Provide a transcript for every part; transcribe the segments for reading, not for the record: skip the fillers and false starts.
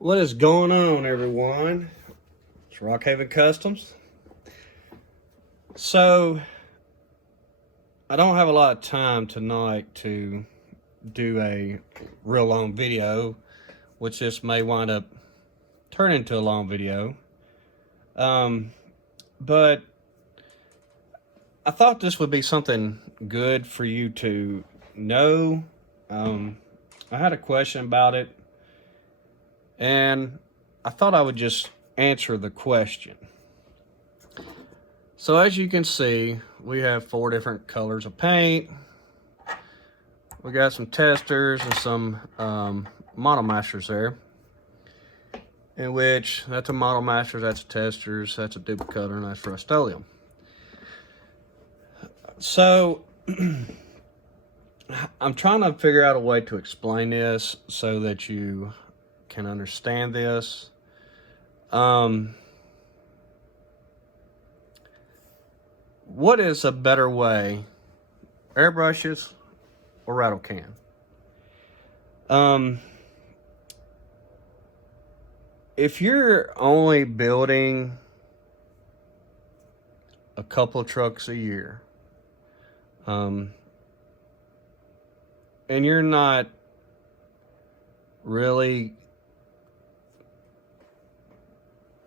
What is going on, everyone? It's Rockhaven Customs. So, I don't have a lot of time tonight to do a real long video, which this may wind up turning into a long video. But I thought this would be something good for you to know. I had a question about it, and I thought I would just answer the question. So as you can see, we have 4 different colors of paint. We got some testers and some Monomasters there. In which, that's a Monomaster, that's a testers, that's a Duplicator, and that's Rust-Oleum. So, I'm trying to figure out a way to explain this so that you can understand this. What is a better way, airbrushes or rattle can? If you're only building a couple of trucks a year, and you're not really,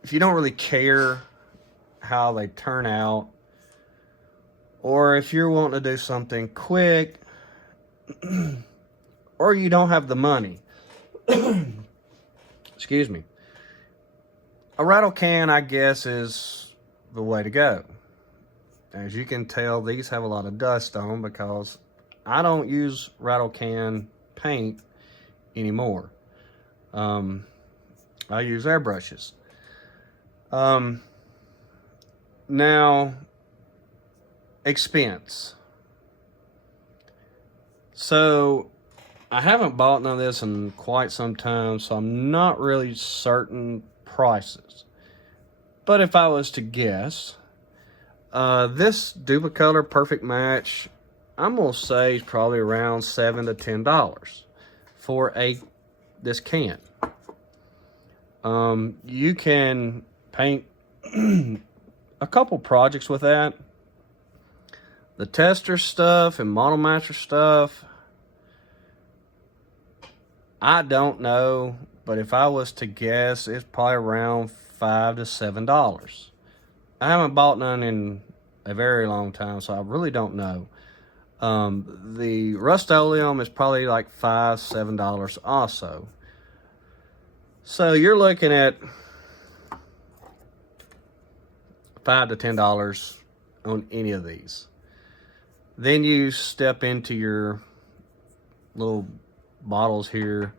if you don't really care how they turn out, or if you're wanting to do something quick, or you don't have the money, excuse me, a rattle can, I guess, is the way to go. As you can tell, these have a lot of dust on them because I don't use rattle can paint anymore. I use airbrushes. Now, expense. So, I haven't bought none of this in quite some time, so I'm not really certain prices. But if I was to guess, this Duplicator Perfect Match, I'm gonna say is probably around $7 to $10 for this can. You can paint a couple projects with that. The tester stuff and Monomaster stuff, I don't know, but if I was to guess, it's probably around $5 to $7. I haven't bought none in a very long time, so I really don't know. The Rust-Oleum is probably like $5 to $7 also. So you're looking at $5 to $10 on any of these. Then you step into your little bottles here.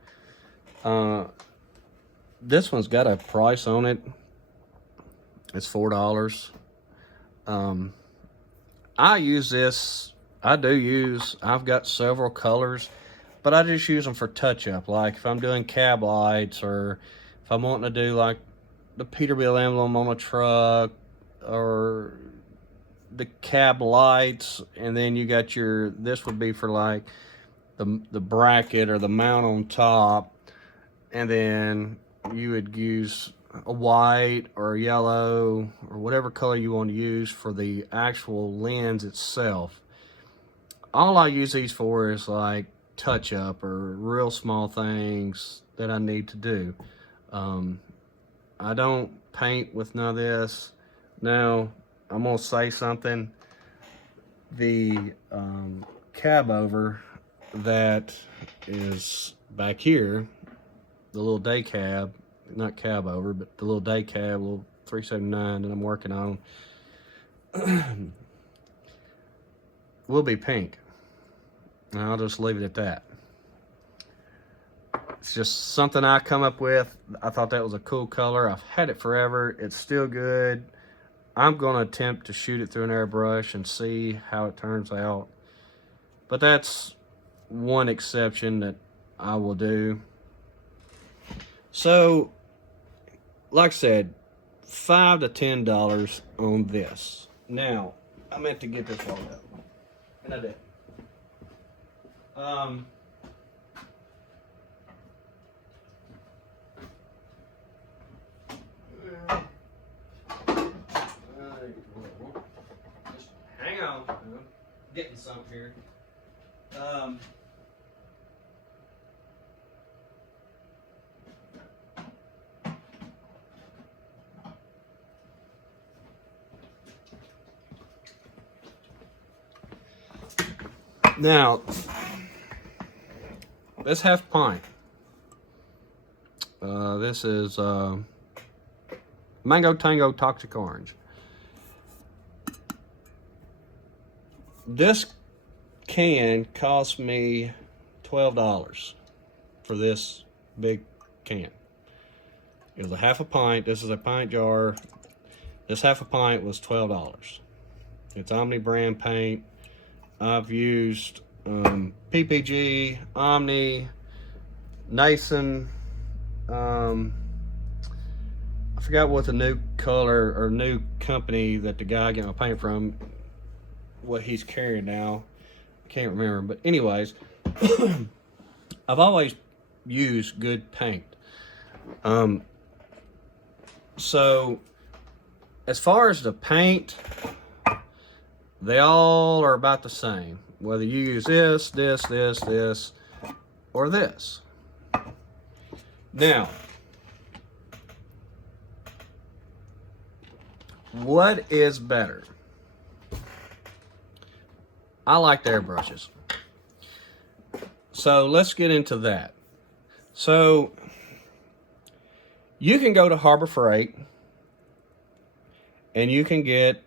This one's got a price on it. It's $4. I use this. I've got several colors, but I just use them for touch-up. Like if I'm doing cab lights, or if I'm wanting to do like the Peterbilt emblem on a truck, or the cab lights, and then you got this would be for like the bracket or the mount on top, and then you would use a white or a yellow or whatever color you want to use for the actual lens itself. All I use these for is like touch up or real small things that I need to do. I don't paint with none of this. Now, I'm gonna say something. The cab over that is back here, the little day cab, not cab over, but the little day cab, little 379 that I'm working on, will be pink. And I'll just leave it at that. It's just something I come up with. I thought that was a cool color. I've had it forever. It's still good. I'm going to attempt to shoot it through an airbrush and see how it turns out. But that's one exception that I will do. So, like I said, $5 to $10 on this. Now, I meant to get this all out, and I did. getting some here. Now, this half pint. This is Mango Tango Toxic Orange. This can cost me $12 for this big can. It was a half a pint. This is a pint jar. This half a pint was $12. It's Omni brand paint. I've used PPG, Omni, Nason. I forgot what the new color or new company that the guy got my paint from, what he's carrying now. I can't remember, but anyways, I've always used good paint. So as far as the paint, they all are about the same, whether you use this, or this. Now, what is better? I like the airbrushes. So let's get into that. So you can go to Harbor Freight and you can get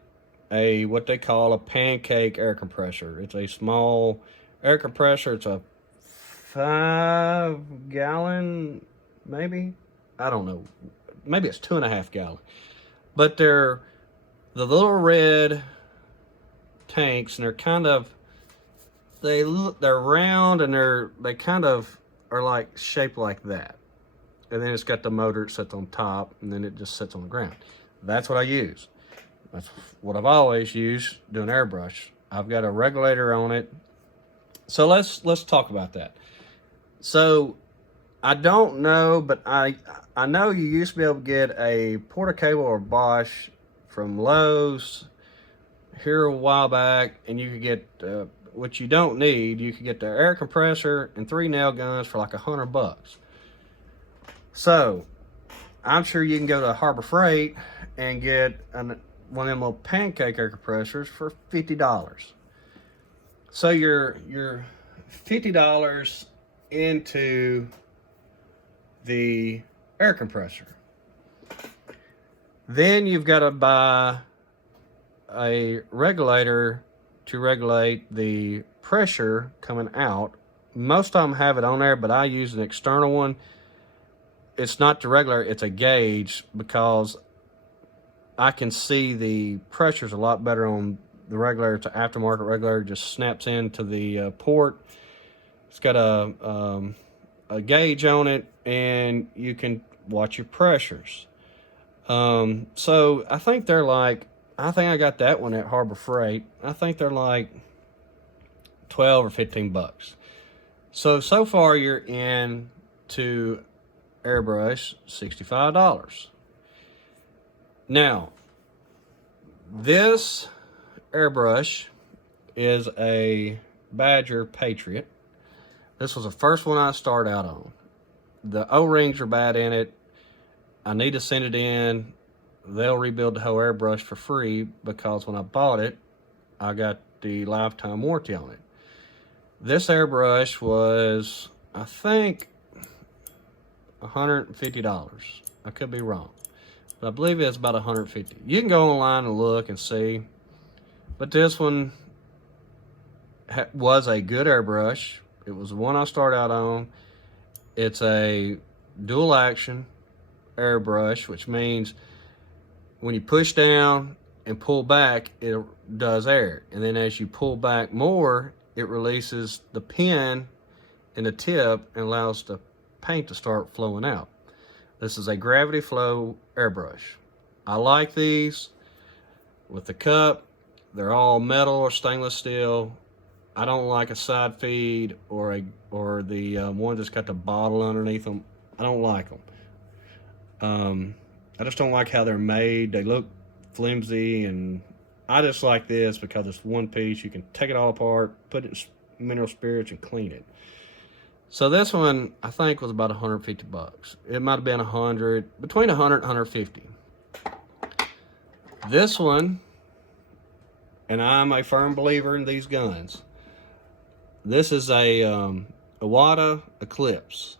a what they call a pancake air compressor. It's a small air compressor. It's a 5 gallon, maybe, I don't know, maybe it's 2.5 gallon, but they're the little red tanks, and they're kind of, they're round, and they kind of are like shaped like that, and then it's got the motor that sits on top, and then it just sits on the ground. That's what I use. That's what I've always used doing airbrush. I've got a regulator on it. So let's talk about that. So I don't know, but I know you used to be able to get a Porter-Cable or Bosch from Lowe's here a while back, and you could get what you don't need. You could get the air compressor and 3 nail guns for like $100. So I'm sure you can go to Harbor Freight and get one of them little pancake air compressors for $50. So you're $50 into the air compressor. Then you've got to buy a regulator to regulate the pressure coming out. Most of them have it on there, but I use an external one. It's not the regular, it's a gauge, because I can see the pressures a lot better on the regulator. It's an aftermarket regulator, just snaps into the port. It's got a gauge on it, and you can watch your pressures. So I think they're like, I think I got that one at Harbor Freight. I think they're like 12 or 15 bucks. So far you're in to airbrush $65. Now, this airbrush is a Badger Patriot. This was the first one I started out on. The O-rings are bad in it. I need to send it in. They'll rebuild the whole airbrush for free, because when I bought it, I got the lifetime warranty on it. This airbrush was, I think, $150. I could be wrong, but I believe it's about $150. You can go online and look and see, but this one was a good airbrush. It was the one I started out on. It's a dual action airbrush, which means when you push down and pull back, it does air. And then as you pull back more, it releases the pin in the tip and allows the paint to start flowing out. This is a gravity flow airbrush. I like these with the cup. They're all metal or stainless steel. I don't like a side feed or the one that's got the bottle underneath them. I don't like them. I just don't like how they're made. They look flimsy, and I just like this because it's one piece. You can take it all apart, put it in mineral spirits, and clean it. So this one, I think, was about 150 bucks. It might have been 100, between 100 and 150. This one, and I'm a firm believer in these guns. This is a Iwata Eclipse.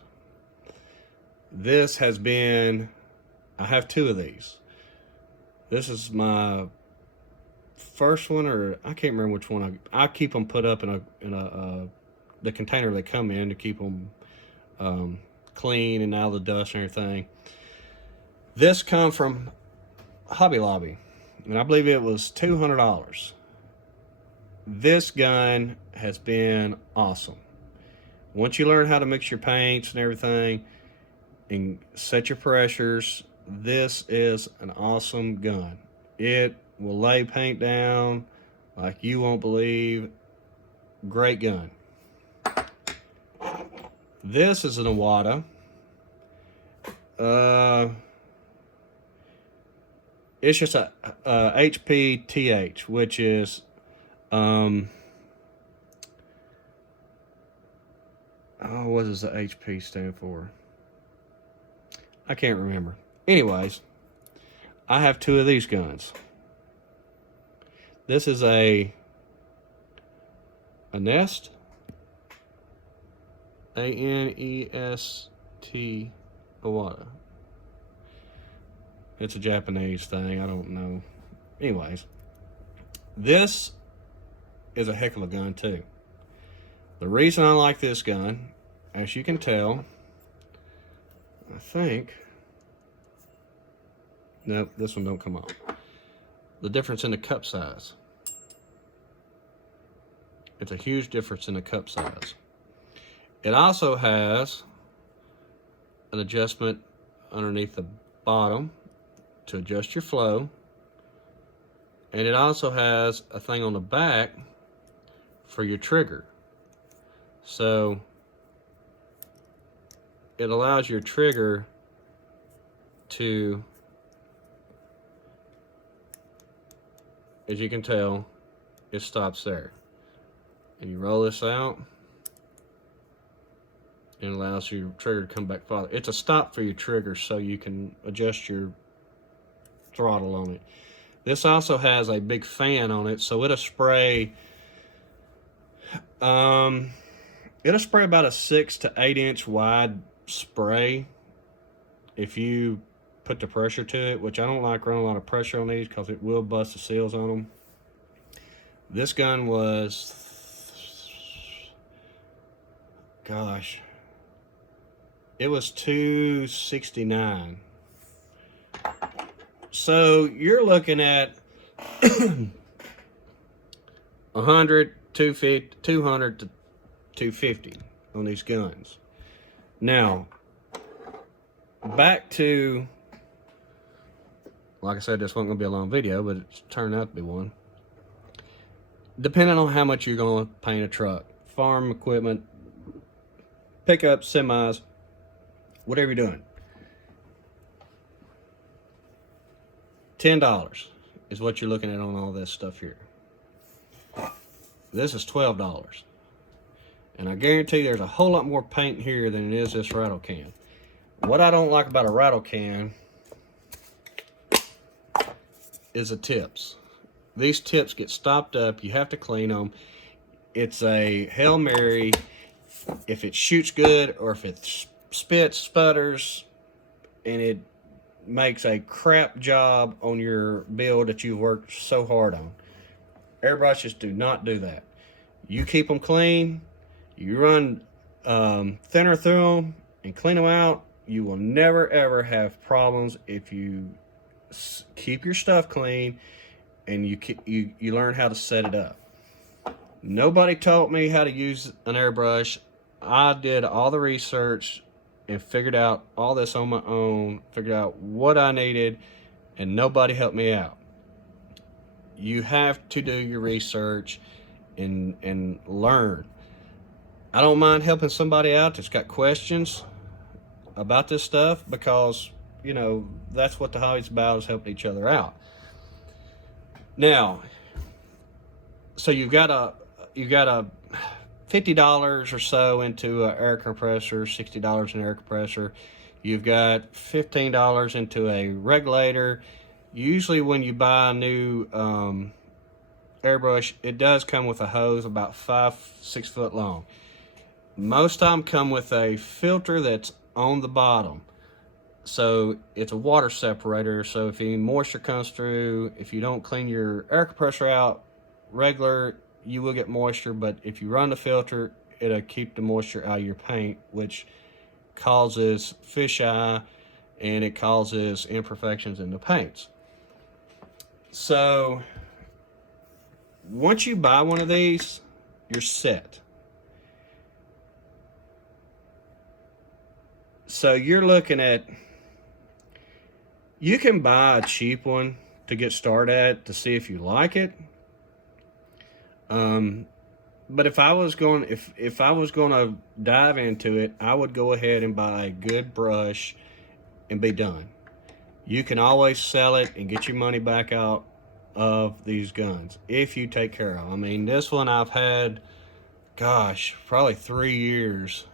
This has been, I have two of these. This is my first one, or I can't remember which one. I keep them put up in the container they come in to keep them clean and out of the dust and everything. This come from Hobby Lobby, and I believe it was $200. This gun has been awesome. Once you learn how to mix your paints and everything and set your pressures, this is an awesome gun. It will lay paint down like you won't believe. Great gun. This is an Iwata. It's just a HPTH, which is what does the HP stand for? I can't remember. Anyways, I have two of these guns. This is a Nest, A-N-E-S-T, Iwata. It's a Japanese thing, I don't know. Anyways, this is a heck of a gun too. The reason I like this gun, as you can tell, I think, nope, this one don't come off. The difference in the cup size. It's a huge difference in the cup size. It also has an adjustment underneath the bottom to adjust your flow. And it also has a thing on the back for your trigger. So it allows your trigger to, as you can tell, it stops there. And you roll this out, and it allows your trigger to come back farther. It's a stop for your trigger so you can adjust your throttle on it. This also has a big fan on it, so it'll spray about a 6 to 8 inch wide spray if you put the pressure to it, which I don't like running a lot of pressure on these because it will bust the seals on them. This gun was, gosh, it was $269. So you're looking at 100, 250, 200 to 250 on these guns. Now, back to, like I said, this wasn't going to be a long video, but it's turned out to be one. Depending on how much you're going to paint a truck, farm equipment, pickups, semis, whatever you're doing, $10 is what you're looking at on all this stuff here. This is $12. And I guarantee there's a whole lot more paint here than it is this rattle can. What I don't like about a rattle can is the tips. These tips get stopped up. You have to clean them. It's a Hail Mary. If it shoots good or if it spits, sputters, and it makes a crap job on your build that you've worked so hard on. Airbrushes do not do that. You keep them clean, you run thinner through them and clean them out, you will never ever have problems if you keep your stuff clean and you learn how to set it up. Nobody taught me how to use an airbrush. I did all the research and figured out all this on my own, figured out what I needed, and nobody helped me out. You have to do your research and learn. I don't mind helping somebody out that's got questions about this stuff because, you know, that's what the hobby's about, is helping each other out. Now, so you've got a $50 or so into an air compressor, $60 in air compressor. You've got $15 into a regulator. Usually when you buy a new airbrush, it does come with a hose about 5-6 foot long. Most of them come with a filter that's on the bottom. So it's a water separator. So if any moisture comes through, if you don't clean your air compressor out regular, you will get moisture. But if you run the filter, it'll keep the moisture out of your paint, which causes fisheye and it causes imperfections in the paints. So once you buy one of these, you're set. So you're looking at, you can buy a cheap one to get started at to see if you like it. But if I was going to dive into it, I would go ahead and buy a good brush and be done. You can always sell it and get your money back out of these guns if you take care of them. I mean, this one I've had, gosh, probably 3 years,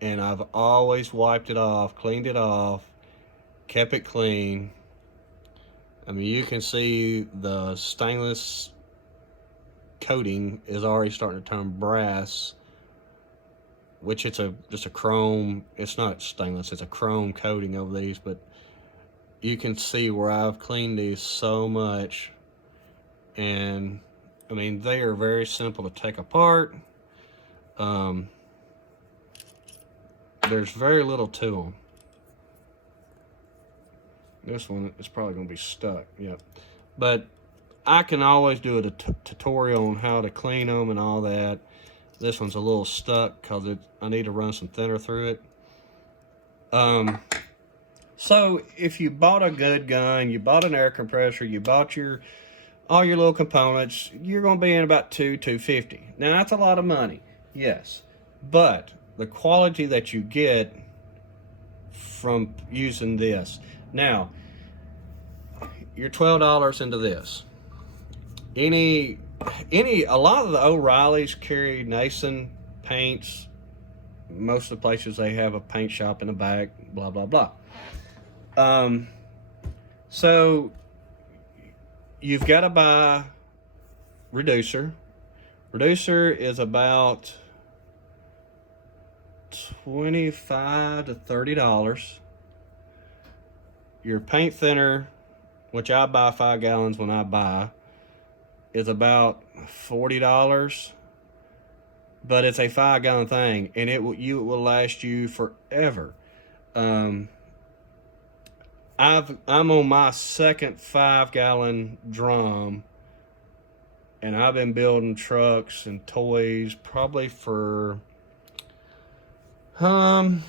and I've always wiped it off, cleaned it off, kept it clean. I mean, you can see the stainless coating is already starting to turn brass, which it's just a chrome. It's not stainless, it's a chrome coating over these, but you can see where I've cleaned these so much. And I mean, they are very simple to take apart. There's very little to them. This one is probably going to be stuck, yep. But I can always do a tutorial on how to clean them and all that. This one's a little stuck because I need to run some thinner through it. So if you bought a good gun, you bought an air compressor, you bought all your little components, you're going to be in about $250. Now that's a lot of money, yes, but the quality that you get from using this. Now, you're $12 into this. A lot of the O'Reillys carry Nason paints. Most of the places, they have a paint shop in the back, blah, blah, blah. So you've got to buy reducer. Reducer is about $25 to $30. Your paint thinner, which I buy 5 gallons when I buy, is about $40, but it's a 5 gallon thing, and it will last you forever. I'm on my second 5 gallon drum, and I've been building trucks and toys probably for 5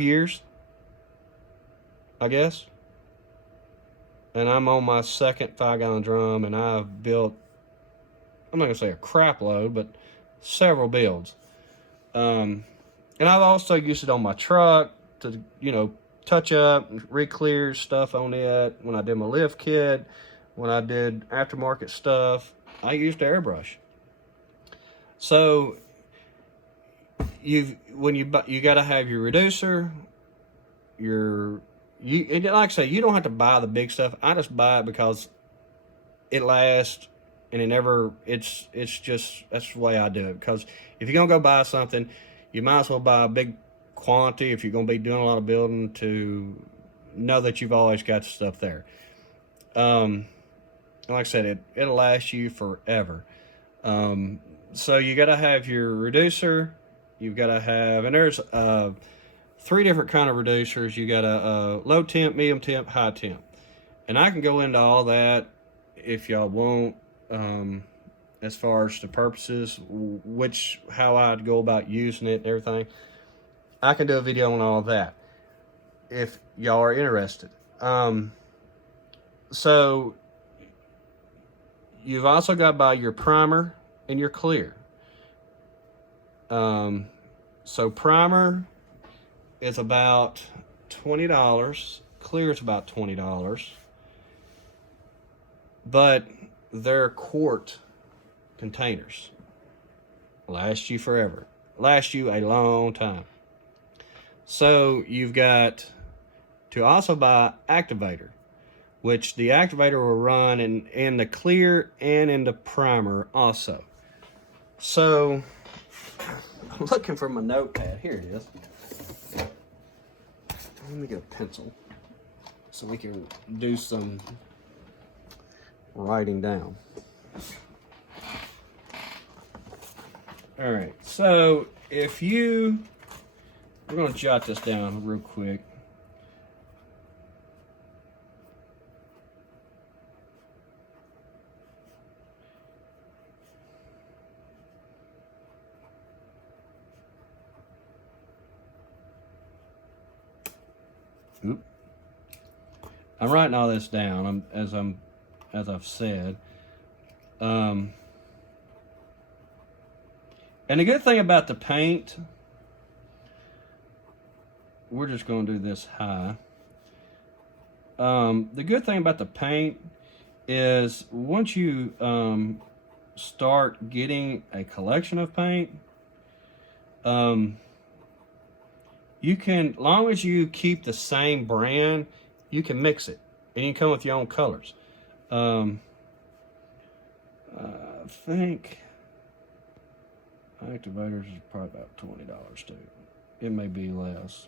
years, I guess. And I'm on my second 5 gallon drum, and I've built, I'm not gonna say a crap load, but several builds. And I've also used it on my truck to, touch up, re-clear stuff on it. When I did my lift kit, when I did aftermarket stuff, I used airbrush. So you gotta have your reducer, and like I say, you don't have to buy the big stuff. I just buy it because it lasts, and it's just, that's the way I do it. Because if you're gonna go buy something, you might as well buy a big quantity if you're gonna be doing a lot of building, to know that you've always got the stuff there. Like I said, it'll last you forever. So you gotta have your reducer. You've gotta have, and there's 3 different kind of reducers. You got a low temp, medium temp, high temp, and I can go into all that if y'all want, as far as the purposes, how I'd go about using it and everything. I can do a video on all that if y'all are interested. So you've also got to buy your primer and your clear. So primer is about $20. Clear is about $20. but they're quart containers. Last you forever. Last you a long time. So you've got to also buy activator, which the activator will run in the clear and in the primer also. So I'm looking for my notepad. Here it is. Let me get a pencil so we can do some writing down. All right, so we're going to jot this down real quick. Oop. I'm writing all this down as I've said. And the good thing about the paint, we're just going to do this high. The good thing about the paint is once you start getting a collection of paint, you can, long as you keep the same brand, you can mix it and you can come with your own colors. I think activators is probably about $20 too. It may be less.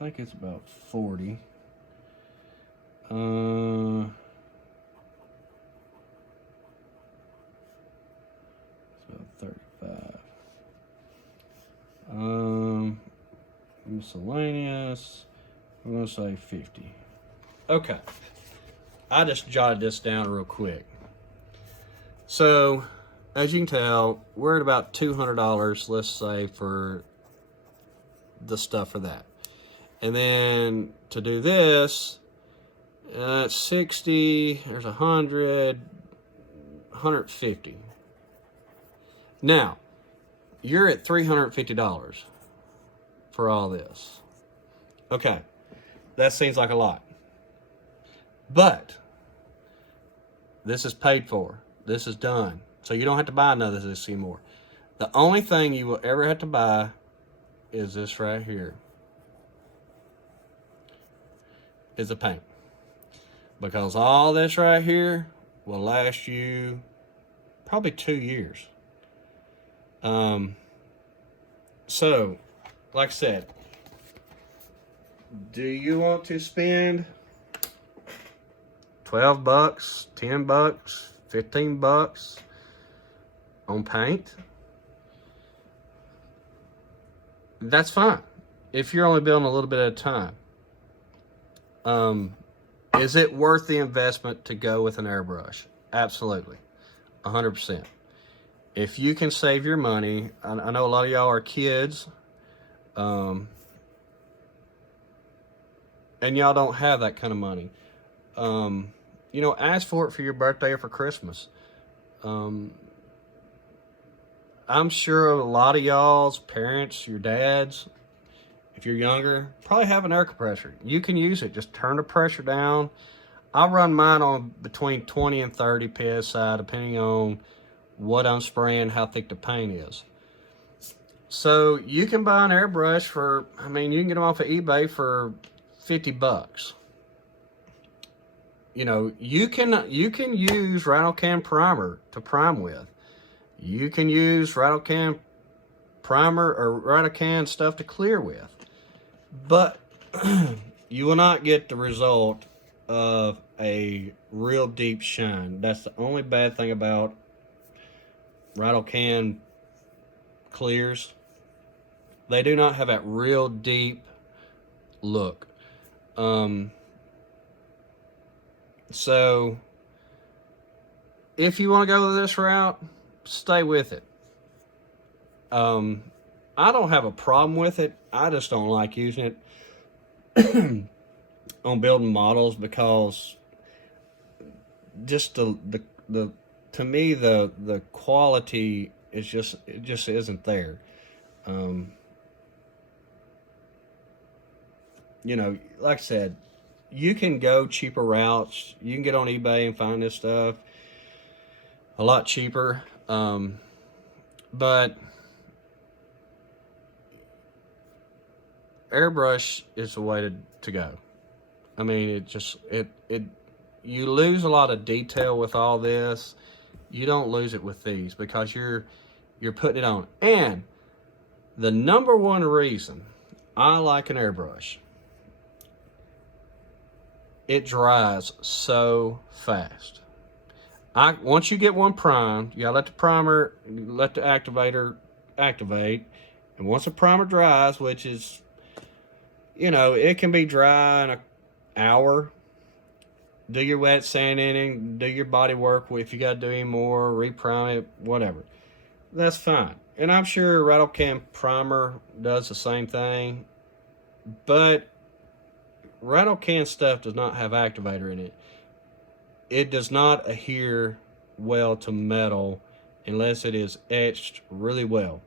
I think it's about 40. It's about 35. Miscellaneous, I'm gonna say 50. Okay, I just jotted this down real quick. So, as you can tell, we're at about $200, let's say, for the stuff for that. And then to do this, 60, there's 100, 150. Now, you're at $350 for all this. Okay, that seems like a lot. But this is paid for. This is done. So you don't have to buy another of this anymore. The only thing you will ever have to buy is this right here. Is a paint. Because all this right here will last you probably 2 years. So, like I said, do you want to spend $12, $10, $15 on paint? That's fine. If you're only building a little bit at a time. Is it worth the investment to go with an airbrush? Absolutely. 100%. If you can save your money, I know a lot of y'all are kids, and y'all don't have that kind of money. Ask for it for your birthday or for Christmas. I'm sure a lot of y'all's parents, your dads, if you're younger, probably have an air compressor. You can use it. Just turn the pressure down. I run mine on between 20 and 30 PSI, depending on what I'm spraying, how thick the paint is. So you can buy an airbrush for, you can get them off of eBay for $50. You can use rattle can primer to prime with. You can use rattle can primer or rattle can stuff to clear with. But you will not get the result of a real deep shine. That's the only bad thing about rattle can clears. They do not have that real deep look. So if you want to go this route, stay with it. I don't have a problem with it. I just don't like using it on building models, because just the to me the quality is just, it just isn't there. Um, you know, like I said, you can go cheaper routes. You can get on eBay and find this stuff a lot cheaper. But airbrush is the way to go. I mean, it you lose a lot of detail with all this. You don't lose it with these, because you're putting it on. And the number one reason I like an airbrush, it dries so fast. Once you get one primed, you gotta let the primer, let the activator activate, and once the primer dries, which is, you know, it can be dry in an hour. Do your wet sanding, do your body work. If you got to do any more, reprime it, whatever. That's fine. And I'm sure Rattle Can Primer does the same thing. But Rattle Can stuff does not have activator in it. It does not adhere well to metal unless it is etched really well.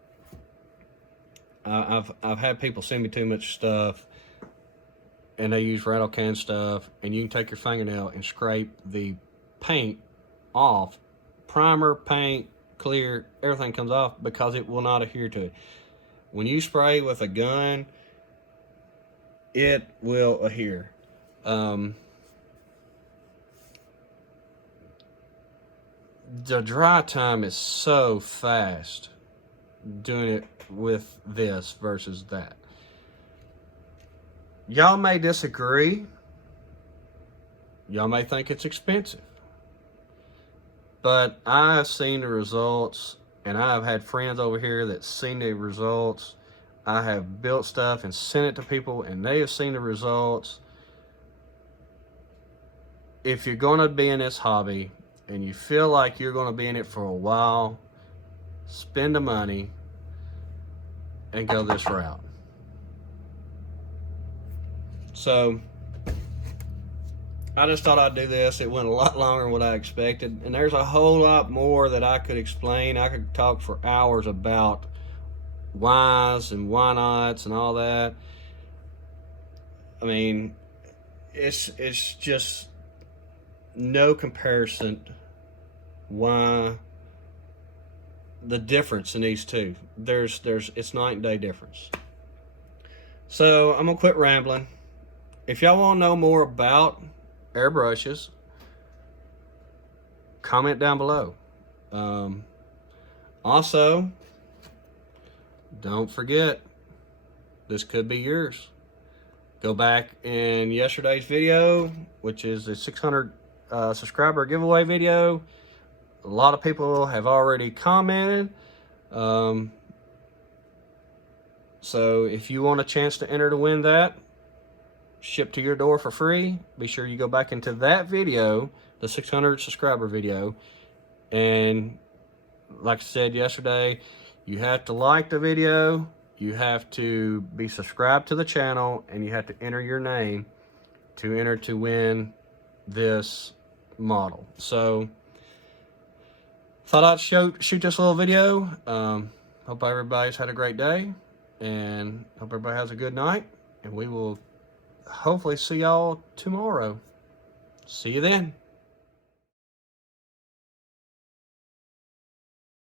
I've had people send me too much stuff, and they use Rattle Can stuff, and you can take your fingernail and scrape the paint off. Primer, paint, clear, everything comes off, because it will not adhere to it. When you spray with a gun, it will adhere. The dry time is so fast doing it with this versus that. Y'all may disagree. Y'all may think it's expensive. But I've seen the results, and I've had friends over here that's seen the results. I have built stuff and sent it to people, and they have seen the results. If you're going to be in this hobby and you feel like you're going to be in it for a while, spend the money and go this route. So I just thought I'd do this. It went a lot longer than what I expected, and there's a whole lot more that I could explain. I could talk for hours about whys and why nots and all that. I mean, it's just no comparison why the difference in these two. It's night and day difference. So I'm gonna quit rambling. If y'all want to know more about airbrushes, comment down below. Also, don't forget, this could be yours. Go back in yesterday's video, which is a 600 subscriber giveaway video. A lot of people have already commented. So if you want a chance to enter to win that, shipped to your door for free, be sure you go back into that video, the 600 subscriber video, and like I said yesterday, you have to like the video, you have to be subscribed to the channel, and you have to enter your name to enter to win this model. So thought I'd shoot this little video. Hope everybody's had a great day, and hope everybody has a good night, and we will hopefully see y'all tomorrow. See you then.